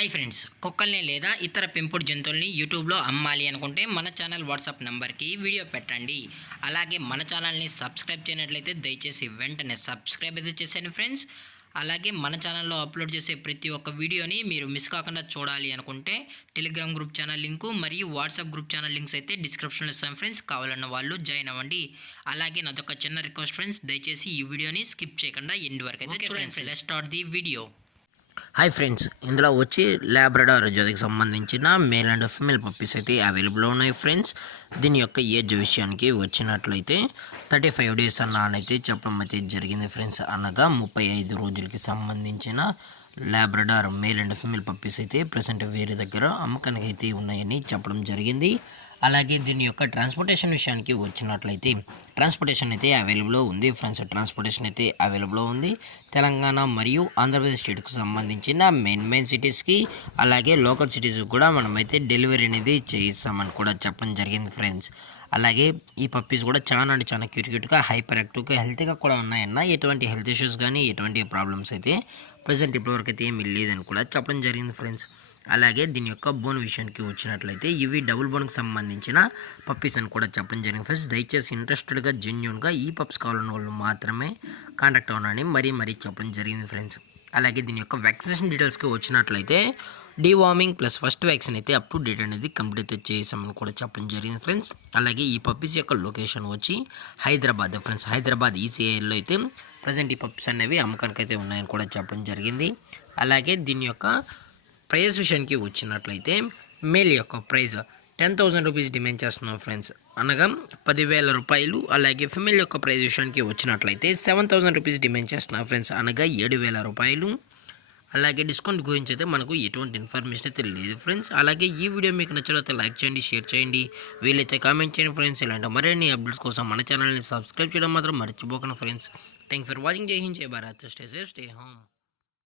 Hi friends, కుక్కల్ని లేదా ఇతర పెంపుడు జంతువుల్ని యూట్యూబ్లో అమ్మాలి అనుకుంటే మన ఛానల్ వాట్సాప్ నెంబర్కి వీడియో పెట్టండి. అలాగే మన ఛానల్ని సబ్స్క్రైబ్ చేయనట్లయితే దయచేసి వెంటనే సబ్స్క్రైబ్ అయితే చేసేయండి ఫ్రెండ్స్. అలాగే మన ఛానల్లో అప్లోడ్ చేసే ప్రతి ఒక్క వీడియోని మీరు మిస్ కాకుండా చూడాలి అనుకుంటే టెలిగ్రామ్ గ్రూప్ ఛానల్ లింకు మరియు వాట్సాప్ గ్రూప్ ఛానల్ లింక్స్ అయితే డిస్క్రిప్షన్లో ఇస్తాం ఫ్రెండ్స్. కావాలన్న వాళ్ళు జాయిన్ అవ్వండి. అలాగే నాదొక చిన్న రిక్వెస్ట్ ఫ్రెండ్స్, దయచేసి ఈ వీడియోని స్కిప్ చేయకుండా ఎండ్ వరకు అయితే చూడండి. Let's start the video. Hi friends, ఇందులో వచ్చి లాబ్రడార్ జోదికి సంబంధించిన మేల్ అండ్ ఫీమేల్ పప్పీస్ అయితే అవైలబుల్ ఉన్నాయి ఫ్రెండ్స్. దీని యొక్క ఏజ్ విషయానికి వచ్చినట్లయితే 35 డేస్ అన్నైతే చెప్పడం అయితే జరిగింది ఫ్రెండ్స్. అనగా 35 రోజులకి సంబంధించిన Labrador male and female puppies అయితే ప్రజెంట్ వేరే దగ్గర అమ్మకానికి అయితే ఉన్నాయని చెప్పడం జరిగింది. అలాగే దీని యొక్క ట్రాన్స్పోర్టేషన్ విషయానికి వచ్చినట్లయితే ట్రాన్స్పోర్టేషన్ అయితే అవైలబుల్ ఉంది ఫ్రెండ్స్. ట్రాన్స్పోర్టేషన్ అయితే అవైలబుల్ ఉంది తెలంగాణ మరియు ఆంధ్రప్రదేశ్ స్టేట్కి సంబంధించిన మెయిన్ సిటీస్కి, అలాగే లోకల్ సిటీస్కి కూడా మనమైతే డెలివరీ అనేది చేయిస్తామని కూడా చెప్పడం జరిగింది ఫ్రెండ్స్. అలాగే ఈ పప్పీస్ కూడా చాలా క్యూట్గా హైపర్ యాక్టివ్గా హెల్తీగా కూడా ఉన్నాయన్న. ఎటువంటి హెల్త్ ఇష్యూస్ కానీ ఎటువంటి ప్రాబ్లమ్స్ అయితే ప్రజెంట్ ఇప్పటివరకు అయితే ఏమీ లేదని కూడా చెప్పడం జరిగింది ఫ్రెండ్స్. అలాగే దీని యొక్క బోన్ విషయానికి వచ్చినట్లయితే ఇవి డబుల్ బోన్కి సంబంధించిన పప్పీస్ అని కూడా చెప్పడం జరిగింది ఫ్రెండ్స్. దయచేసి ఇంట్రెస్టెడ్గా జెన్యూన్గా ఈ పప్స్ కావాలన్న వాళ్ళు మాత్రమే కాంటాక్ట్ అవ్వాలని మరీ చెప్పడం జరిగింది ఫ్రెండ్స్. అలాగే దీని యొక్క వ్యాక్సినేషన్ డీటెయిల్స్కి వచ్చినట్లయితే డీవార్మింగ్ ప్లస్ ఫస్ట్ వ్యాక్సిన్ అయితే అప్ టు డేట్ అనేది కంప్లీట్ అయితే చేసామని కూడా చెప్పడం జరిగింది ఫ్రెండ్స్. అలాగే ఈ పప్పీస్ యొక్క లొకేషన్ వచ్చి హైదరాబాద్ ఫ్రెండ్స్. హైదరాబాద్ ఈసీఐలో అయితే ప్రజెంట్ ఈ పప్పీస్ అనేవి అమ్మకానికి అయితే ఉన్నాయని కూడా చెప్పడం జరిగింది. అలాగే దీని యొక్క ప్రైస్ విషయానికి వచ్చినట్లయితే మేల్ యొక్క ప్రైస్ 10,000 రూపీస్ డిమాండ్ చేస్తున్నాం ఫ్రెండ్స్, అనగా 10,000 రూపాయలు. అలాగే ఫిమేల్ యొక్క ప్రైస్ విషయానికి వచ్చినట్లయితే 7,000 రూపీస్ డిమాండ్ చేస్తున్నాం ఫ్రెండ్స్, అనగా 7,000 రూపాయలు. అలాగే డిస్కౌంట్ గురించి అయితే మనకు ఎటువంటి ఇన్ఫర్మేషన్ అయితే లేదు ఫ్రెండ్స్. అలాగే ఈ వీడియో మీకు నచ్చినట్లయితే లైక్ చేయండి, షేర్ చేయండి, వీలైతే కామెంట్ చేయండి ఫ్రెండ్స్. ఇలాంటి మరిన్ని అప్డేట్స్ కోసం మన ఛానల్ని సబ్స్క్రైబ్ చేయడం మాత్రం మర్చిపోకండి ఫ్రెండ్స్. Thank for watching. జై హింద్, జై Bharat, stay safe, stay home.